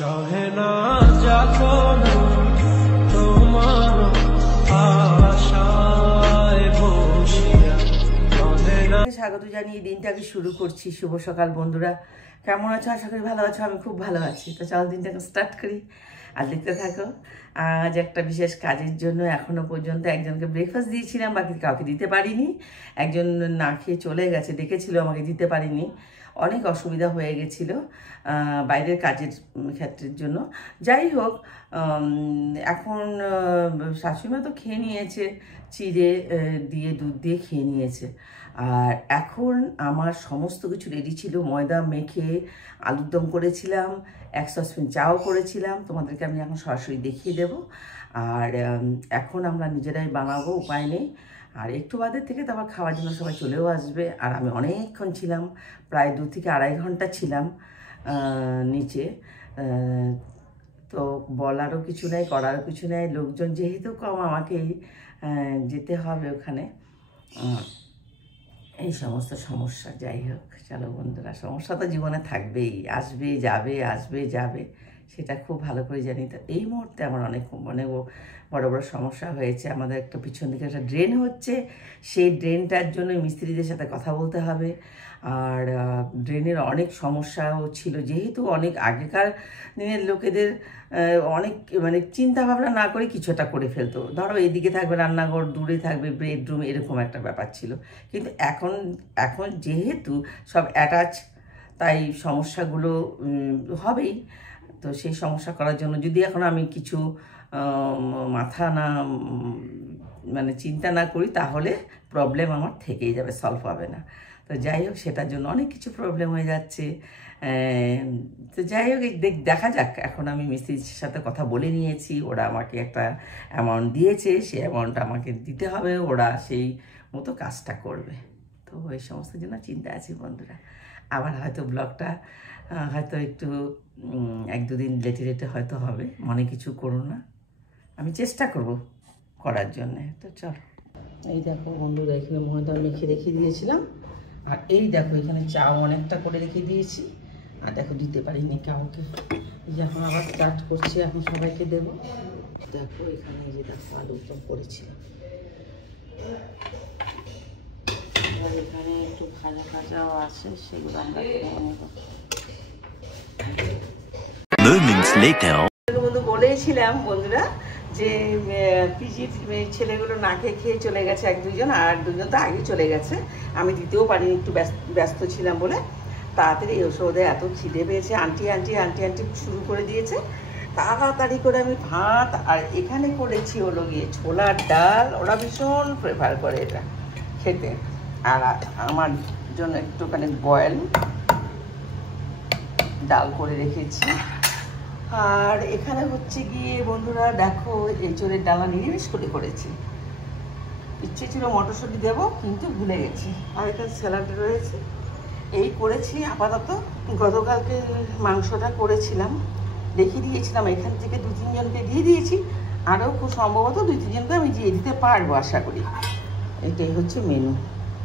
সহে না যাতনা তোমার আশায় বসিয়া স্বাগত জানিয়ে দিনটাকে শুরু করছি। শুভ সকাল বন্ধুরা, কেমন আছো? আশা করি ভালো আছো। আমি খুব ভালো আছি। তো চল দিনটাকে স্টার্ট করি আর দেখতে থাকো। আজ একটা বিশেষ কাজের জন্য এখনো পর্যন্ত একজনকে ব্রেকফাস্ট দিয়েছিলাম, বাকি কাউকে দিতে পারিনি। একজন না খেয়ে চলে গেছে, ডেকেছিল, আমাকে দিতে পারিনি। অনেক অসুবিধা হয়ে গেছিলো বাইরের কাজের ক্ষেত্রের জন্য। যাই হোক, এখন শাশুড়িমা তো খেয়ে নিয়েছে, চিড়ে দিয়ে দুধ দিয়ে খেয়ে নিয়েছে। আর এখন আমার সমস্ত কিছু রেডি ছিল। ময়দা মেখে আলুর দম করেছিলাম, এক সসপ্যান চাও করেছিলাম, তোমাদেরকে আমি এখন সরাসরি দেখিয়ে দেব। আর এখন আমরা নিজেরাই বানাবো, উপায় নেই। আর একটু বাদের থেকে তো আবার খাওয়ার জন্য সবাই চলেও আসবে। আর আমি অনেকক্ষণ ছিলাম, প্রায় 2 থেকে আড়াই ঘন্টা ছিলাম নিচে। তো বলারও কিছু নেই, করারও কিছু নেই। লোকজন যেহেতু কম, আমাকেই যেতে হবে ওখানে। এই সমস্ত সমস্যা। যাই হোক, চলো বন্ধুরা, সমস্যা তো জীবনে থাকবেই, আসবে যাবে, আসবে যাবে, সেটা খুব ভালো করে জানি। তো এই মুহূর্তে আমার অনেক বড় বড় সমস্যা হয়েছে। আমাদের একটা পিছন দিকে একটা ড্রেন হচ্ছে, সেই ড্রেনটার জন্য মিস্ত্রিদের সাথে কথা বলতে হবে। আর ড্রেনের অনেক সমস্যাও ছিল, যেহেতু অনেক আগেকার দিনের লোকেদের অনেক চিন্তা ভাবনা না করে কিছু একটা করে ফেলতো। ধরো এদিকে থাকবে রান্নাঘর, দূরে থাকবে বেডরুম, এরকম একটা ব্যাপার ছিল। কিন্তু এখন যেহেতু সব অ্যাটাচ, তাই সমস্যাগুলো হবেই। তো সেই সমস্যা করার জন্য যদি এখন আমি কিছু মাথা না চিন্তা না করি, তাহলে প্রবলেম আমার থেকেই যাবে, সলভ হবে না। তো যাই হোক, সেটার জন্য অনেক কিছু প্রবলেম হয়ে যাচ্ছে। তো যাই হোক, দেখা যাক। এখন আমি মিস্ত্রির সাথে কথা বলে নিয়েছি, ওরা আমাকে একটা অ্যামাউন্ট দিয়েছে, সেই অ্যামাউন্টটা আমাকে দিতে হবে, ওরা সেই মতো কাজটা করবে। তো এই সমস্ত জন্য চিন্তা আছি বন্ধুরা। আবার হয়তো ব্লগটা হয়তো একটু 1-2 দিন লেটে হয়তো হবে, মনে কিছু করো না, আমি চেষ্টা করব করার জন্যে। তো চল, এই দেখো বন্ধুরা, এখানে ময়দা মেখে রেখে দিয়েছিলাম। আর এই দেখো, এখানে চাও অনেকটা করে রেখে দিয়েছি। আর দেখো, দিতে পারিনি কাউকে, এখন আবার স্টার্ট করছি, এখন সবাইকে দেব। দেখো এখানে যে দেখো আলুর দম করেছিলাম, আর এখানে একটু ভাজা ভাজাও আছে, সেগুলো আমরা বন্ধু বলেছিলাম বন্ধুরা যে পিজির ছেলেগুলো না খেয়ে চলে গেছে, 1-2 জন, আর 2 জন তো আগে চলে গেছে। আমি দিতেও পারিনি, একটু ব্যস্ত ছিলাম বলে। তাড়াতাড়ি ওষুধে এত খিদে পেয়েছে, আন্টি আন্টি আন্টি আন্টি শুরু করে দিয়েছে। তাড়াতাড়ি করে আমি ভাত, আর এখানে করেছি হলো গিয়ে ছোলার ডাল। ওরা ভীষণ প্রেফার করে এটা খেতে। আর আমার জন্য একটুখানি বয়েল ডাল করে রেখেছি। আর এখানে হচ্ছে গিয়ে বন্ধুরা দেখো, এঁচোড়ের ডালা নিরামিষ করে করেছি। ইচ্ছে ছিল মটরশুঁটি দেবো, কিন্তু ভুলে গেছি। আর এখানে স্যালাড রয়েছে, এই করেছি আপাতত। গতকালকে মাংসটা করেছিলাম, দেখিয়ে দিয়েছিলাম, এখান থেকে 2-3 জনকে দিয়ে দিয়েছি। আরও খুব সম্ভবত 2-3 জনকে আমি দিয়ে দিতে পারবো, আশা করি। এটাই হচ্ছে মেনু।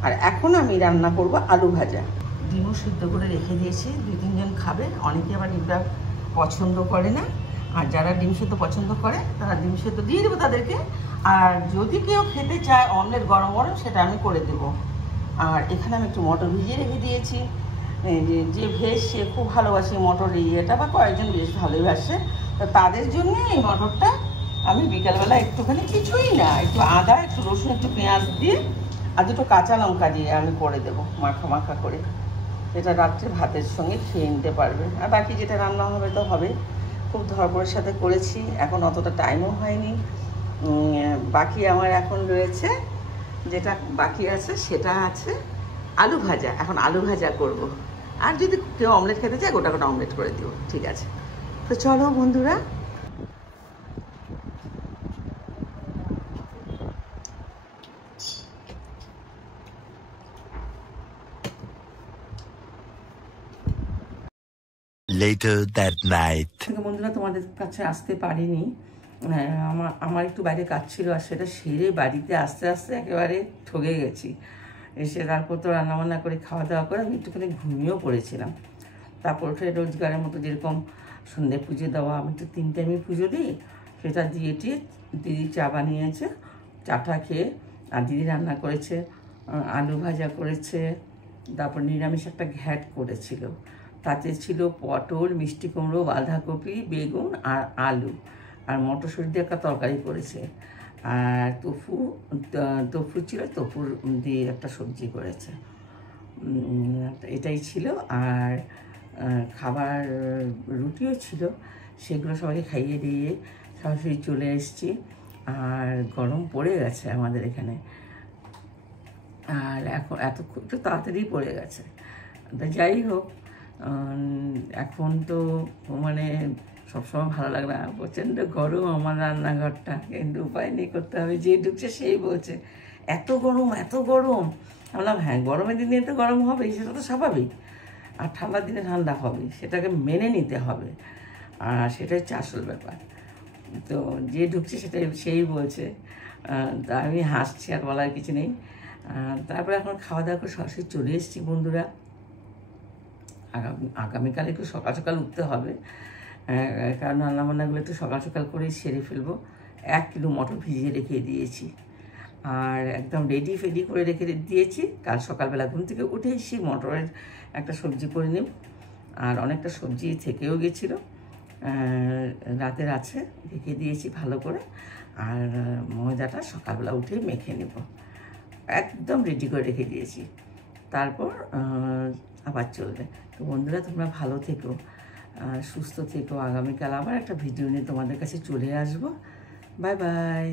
আর এখন আমি রান্না করব আলু ভাজা। ডিমও সিদ্ধ করে রেখে দিয়েছি, 2-3 জন খাবে। অনেকে আবার ডিমটা পছন্দ করে না, আর যারা ডিম সেদ্ধ পছন্দ করে তারা ডিম সেদ্ধ দিয়ে দেবো তাদেরকে। আর যদি কেউ খেতে চায় অমলেট গরম গরম, সেটা আমি করে দেব। আর এখানে আমি একটু মটর ভিজিয়ে রেখে দিয়েছি। যে ভেজ, সে খুব ভালোবাসে মটর ইয়েটা, বা কয়েকজন বেশ ভালোই বাসে। তো তাদের জন্য এই মটরটা আমি বিকালবেলা একটুখানি, কিছুই না, একটু আদা, একটু রসুন, একটু পেঁয়াজ দিয়ে আর 2টো কাঁচা লঙ্কা দিয়ে আমি করে দেবো, মাখা মাখা করে। এটা রাত্রে ভাতের সঙ্গে খেয়ে নিতে পারবে। আর বাকি যেটা রান্না হবে তো হবে। খুব ধরপড়ের সাথে করেছি, এখন অতটা টাইমও হয়নি। বাকি আমার এখন রয়েছে, যেটা বাকি আছে সেটা আছে আলু ভাজা। এখন আলু ভাজা করব। আর যদি কেউ অমলেট খেতে চায়, গোটা গোটা অমলেট করে দিব, ঠিক আছে? তো চলো বন্ধুরা, later that night. বন্ধুরা, তোমাদের কাছে আসতে পারিনি, আমার একটু বাইরে কাজ ছিল, আর সেটা সেরে বাড়িতে আস্তে আস্তে একেবারে ঠকে গেছি। এসে তারপর তো রান্নাবান্না করে খাওয়া দাওয়া করে আমি একটুখানি ঘুমিয়েও পড়েছিলাম। তারপর ওঠে রোজগারের মতো যেরকম সন্ধে পুজো দেওয়া, আমি তো 3 টাইমে পুজো দিই, সেটা দিয়ে টিয়ে দিদি চা বানিয়েছে, চাটা খেয়ে, আর দিদি রান্না করেছে আলু ভাজা করেছে, তারপর নিরামিষ একটা ঘ্যাট করেছিল, তাতে ছিল পটল, মিষ্টি কুমড়ো, বাঁধাকপি, বেগুন আর আলু, আর মটরশুঁটি দিয়ে একটা তরকারি করেছে, আর টফু ছিল, টফুর দিয়ে একটা সবজি করেছে। এটাই ছিল। আর খাবার রুটিও ছিল, সেগুলো সবাইকে খাইয়ে দিয়ে সরাসরি চলে এসেছি। আর গরম পড়ে গেছে আমাদের এখানে, আর এখন একটু তাড়াতাড়ি পড়ে গেছে। তা যাই হোক, এখন তো মানে সবসময় ভালো লাগে না, প্রচণ্ড গরম আমার রান্নাঘরটা, কিন্তু উপায় নেই, করতে হবে। যে ঢুকছে সেই বলছে এত গরম এত গরম। বললাম হ্যাঁ, গরমের দিনে তো গরম হবেই, সেটা তো স্বাভাবিক, আর ঠান্ডার দিনে ঠান্ডা হবে, সেটাকে মেনে নিতে হবে, আর সেটাই হচ্ছে আসল ব্যাপার। তো যে ঢুকছে সেটাই সেই বলছে, তা আমি হাসছি, আর বলার কিছু নেই। তারপরে এখন খাওয়া দাওয়া করে সরাসরি চলে এসেছি বন্ধুরা। আগামীকাল একটু সকাল সকাল উঠতে হবে, কারণ রান্নাবান্নাগুলো একটু সকাল সকাল করেই সেরে ফেলবো। 1 কিলো মটর ভিজিয়ে রেখে দিয়েছি, আর একদম রেডি করে রেখে দিয়েছি। কাল সকালবেলা ঘুম থেকে উঠে এসে মটরের একটা সবজি করে নেব, আর অনেকটা সবজি থেকেও গেছিলো, রাতের আছে, রেখে দিয়েছি ভালো করে। আর ময়দাটা সকালবেলা উঠেই মেখে নেব, একদম রেডি করে রেখে দিয়েছি, তারপর আবার চলবে। তো বন্ধুরা, তোমরা ভালো থেকো, সুস্থ থেকো। আগামীকাল আবার একটা ভিডিও নিয়ে তোমাদের কাছে চলে আসবো। Bye bye.